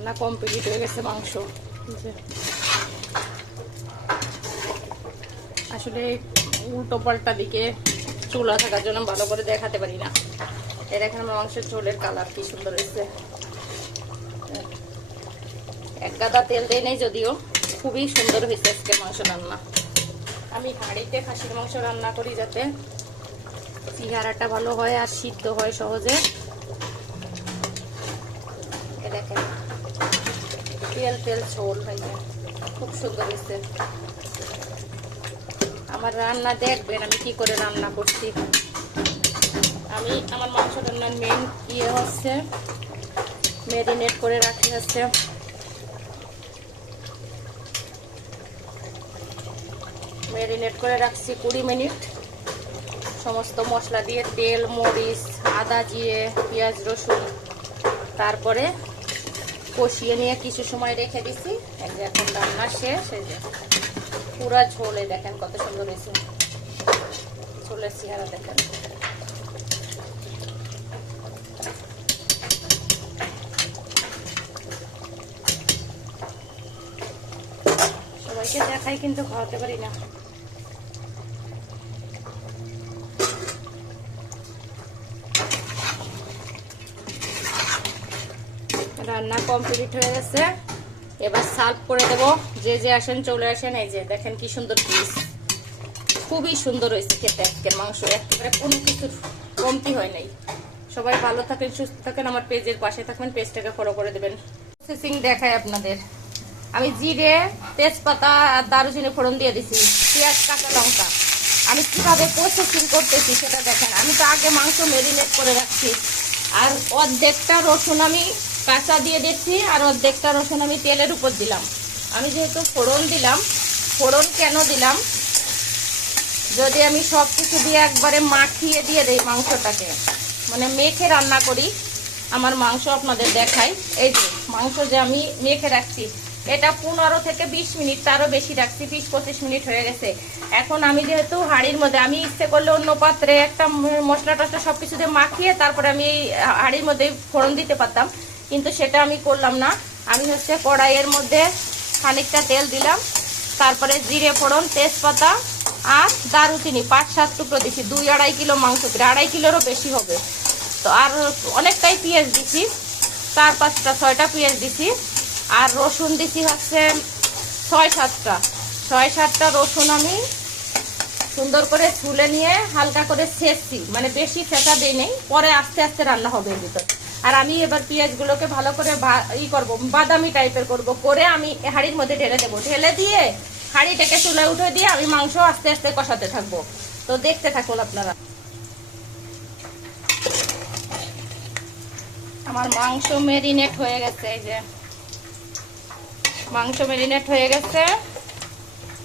রান্না কমপ্লিট হয়ে গেছে। মাংস আসলে উল্টো পাল্টা দিকে চুলা থাকার জন্য ভালো করে দেখাতে পারি না। এর এখানে মাংসের ঝোলের কালার কি সুন্দর হয়েছে। এক গাদা তেল দেয় নেই যদিও, খুবই সুন্দর হয়েছে আজকে মাংস রান্না। আমি হাঁড়িতে খাসির মাংস রান্না করি যাতে চেহারাটা ভালো হয় আর সিদ্ধ হয় সহজে। দেখেন তেল তেল ঝোল হয়েছে, খুব সুন্দর হয়েছে। আমার রান্না দেখবেন আমি কি করে রান্না করছি। আমি আমার মাংস রান্নার মেন হচ্ছে ম্যারিনেট করে রাখি হচ্ছে ম্যারিনেট করে রাখছি 20 মিনিট সমস্ত মশলা দিয়ে, তেল মরিচ আদা জিরে পেঁয়াজ রসুন, তারপরে কষিয়ে নিয়ে কিছু সময় রেখে দিছি। এই যে এখন রান্না শেষ। এই যে পুরা ঝোলে দেখেন কত সুন্দর হয়েছে, ঝোলের চেহারা দেখেন। সবাইকে দেখাই কিন্তু খাওয়াতে পারি না। রান্না কমপ্লিট হয়ে গেছে, এবার সার্ভ করে দেবো। যে যে আসেন চলে আসেন। এই যে দেখেন কি সুন্দর পিস, খুবই সুন্দর হয়েছে খেতে আজকের মাংস, একেবারে কোনো কিছু কমতি হয় নাই। সবাই ভালো থাকেন সুস্থ থাকেন, আমার পেজের পাশে থাকবেন, পেজটাকে ফলো করে দেবেন। প্রসেসিং দেখাই আপনাদের। আমি জিরে তেজপাতা আর দারুচিনি ফোড়ন দিয়ে দিছি, পেঁয়াজ কাঁচা লঙ্কা। আমি কিভাবে প্রসেসিং করতেছি সেটা দেখেন। আমি তো আগে মাংস ম্যারিনেট করে রাখছি, আর অর্ধেকটা রসুন আমি কাঁচা দিয়ে দিচ্ছি আর অর্ধেকটা রসুন আমি তেলের উপর দিলাম। আমি যেহেতু ফোড়ন দিলাম, ফোড়ন কেন দিলাম, যদি আমি সব কিছু দিয়ে একবারে মাখিয়ে দিয়ে দিই মাংসটাকে, মানে মেখে রান্না করি আমার মাংস আপনাদের দেখাই। এই যে মাংস যে আমি মেখে রাখছি, এটা 15 থেকে 20 মিনিট, তারও বেশি রাখছি, 20-25 মিনিট হয়ে গেছে। এখন আমি যেহেতু হাঁড়ির মধ্যে, আমি ইচ্ছে করলে অন্য পাত্রে একটা মশলা টসলা সব কিছু দিয়ে মাখিয়ে তারপরে আমি এই হাঁড়ির মধ্যে ফোড়ন দিতে পারতাম, কিন্তু সেটা আমি করলাম না। আমি হচ্ছে কড়াইয়ের মধ্যে খানিকটা তেল দিলাম, তারপরে জিরে ফোড়ন তেজপাতা আর দারুচিনি 5-7 টুকরো দিছি। 2-2.5 কিলো মাংস, 2.5 কিলোরও বেশি হবে তো। আর অনেকটাই পেঁয়াজ দিছি, 4-5টা-6টা পেঁয়াজ দিছি। আর রসুন দিছি হচ্ছে 6-7টা রসুন আমি সুন্দর করে ছুলে নিয়ে হালকা করে ছেঁচছি, মানে বেশি ছেঁচা দিই নেই, পরে আস্তে আস্তে রান্না হবে এর ভিতর। আর আমি এবার পেঁয়াজগুলোকে ভালো করে করব, বাদামি টাইপের করব, করে আমি হাঁড়ির মধ্যে ঢেলে দেবো। ঢেলে দিয়ে হাঁড়িটাকে চুলায় উঠে দিয়ে আমি মাংস আস্তে আস্তে কষাতে থাকবো। তো দেখতে থাকুন আপনারা। আমার মাংস ম্যারিনেট হয়ে গেছে। এই যে মাংস ম্যারিনেট হয়ে গেছে।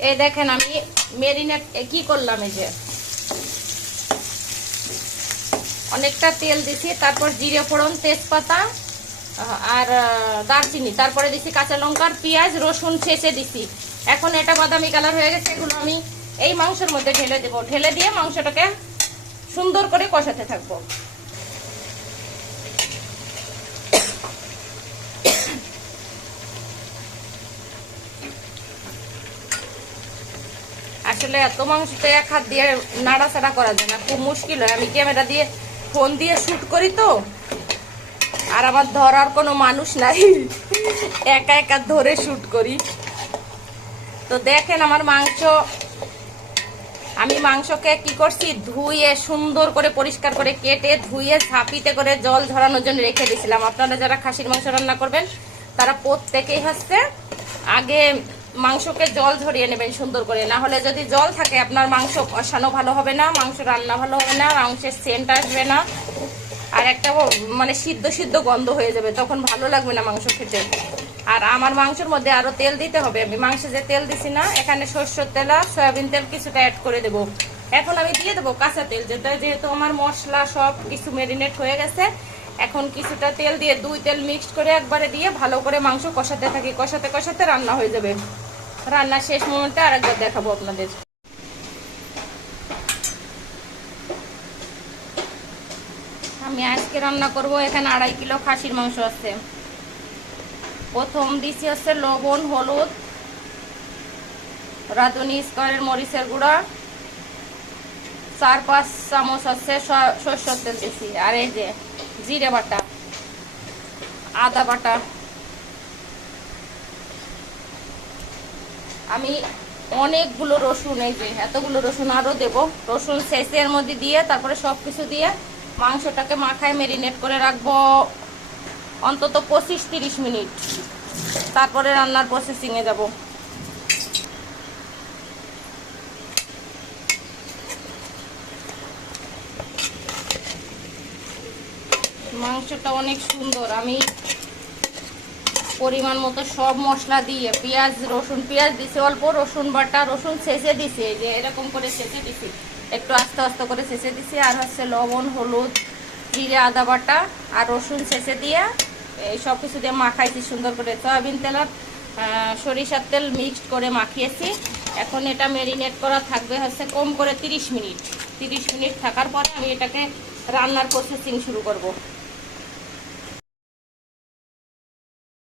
এই দেখেন আমি ম্যারিনেট কি করলাম, এই যে অনেকটা তেল দিছি, তারপর জিরে ফোড়ন তেজপাতা আর দারচিনি, তারপরে দিছি কাঁচা লঙ্কার পেঁয়াজ রসুন ছেঁচে দিছি। এখন এটা বাদামি কালার হয়ে গেছে, এগুলো আমি এই মাংসের মধ্যে ঢেলে দেবো। ঢেলে দিয়ে মাংসটাকে সুন্দর করে কষাতে থাকবো। আসলে এত মাংস তো এক হাত দিয়ে নাড়াচাড়া করা যায় না, খুব মুশকিল হয়। আমি ক্যামেরা দিয়ে ফোন দিয়ে শুট করি তো, আর আমার ধরার কোনো মানুষ নাই, একা একা ধরে শুট করি। তো দেখেন আমার মাংস, আমি মাংসকে কি করছি, ধুয়ে সুন্দর করে পরিষ্কার করে কেটে ধুয়ে ঝাঁপিতে করে জল ঝরানোর জন্য রেখে দিয়েছিলাম। আপনারা যারা খাসির মাংস রান্না করবেন তারা প্রত্যেকেই হচ্ছে আগে মাংসকে জল ঝরিয়ে নেবেন সুন্দর করে, না হলে যদি জল থাকে আপনার মাংস কষানো ভালো হবে না, মাংস রান্না ভালো হবে না, মাংসের সেন্ট আসবে না, আর একটা মানে সিদ্ধ সিদ্ধ গন্ধ হয়ে যাবে, তখন ভালো লাগবে না মাংস খেতে। আর আমার মাংসের মধ্যে আরো তেল দিতে হবে। আমি মাংসে যে তেল দিছি না, এখানে সরষের তেল আর সয়াবিন তেল কিছুটা অ্যাড করে দেবো। এখন আমি দিয়ে দেবো কাঁচা তেল, যেহেতু আমার মশলা সব কিছু ম্যারিনেট হয়ে গেছে। এখন কিছুটা তেল দিয়ে 2 তেল মিক্সড করে একবারে দিয়ে ভালো করে মাংস কষাতে থাকি, কষাতে কষাতে রান্না হয়ে যাবে। রান্নার শেষ মোমেন্টে আরেকবার দেখাবো আপনাদের। আমি আজকে রান্না করব, এখানে 2.5 কিলো খাসির মাংস আছে। প্রথম দিছি হচ্ছে লবণ, হলুদ, রাঁধুনি স্কোয়ারের মরিচের গুঁড়া, 4-5 চামচ হচ্ছে সরষের তেল দিছি। আর এই যে জিরে বাটা, আদা বাটা। আমি অনেকগুলো রসুন, এই যে এতগুলো রসুন আরও দেব। রসুন শেষের মধ্যে দিয়ে তারপরে সব কিছু দিয়ে মাংসটাকে মাখায় ম্যারিনেট করে রাখবো অন্তত 25-30 মিনিট। তারপরে রান্নার প্রসেসিংয়ে যাব। মাংসটা অনেক সুন্দর। আমি পরিমাণ মতো সব মশলা দিয়ে পেঁয়াজ রসুন, পেঁয়াজ দিছি অল্প, রসুন বাটা, রসুন ছেঁচে দিছি, এই যে এরকম করে ছেঁচে দিছি, একটু আস্তে আস্তে করে ছেঁচে দিছি। আর হচ্ছে লবণ, হলুদ, জিরে, আদা বাটা আর রসুন ছেঁচে দিয়ে এই সব কিছু দিয়ে মাখাইছি সুন্দর করে। সয়াবিন তেল আর সরিষার তেল মিক্সড করে মাখিয়েছি। এখন এটা ম্যারিনেট করা থাকবে হচ্ছে কম করে 30 মিনিট। 30 মিনিট থাকার পরে আমি এটাকে রান্নার প্রসেসিং শুরু করব।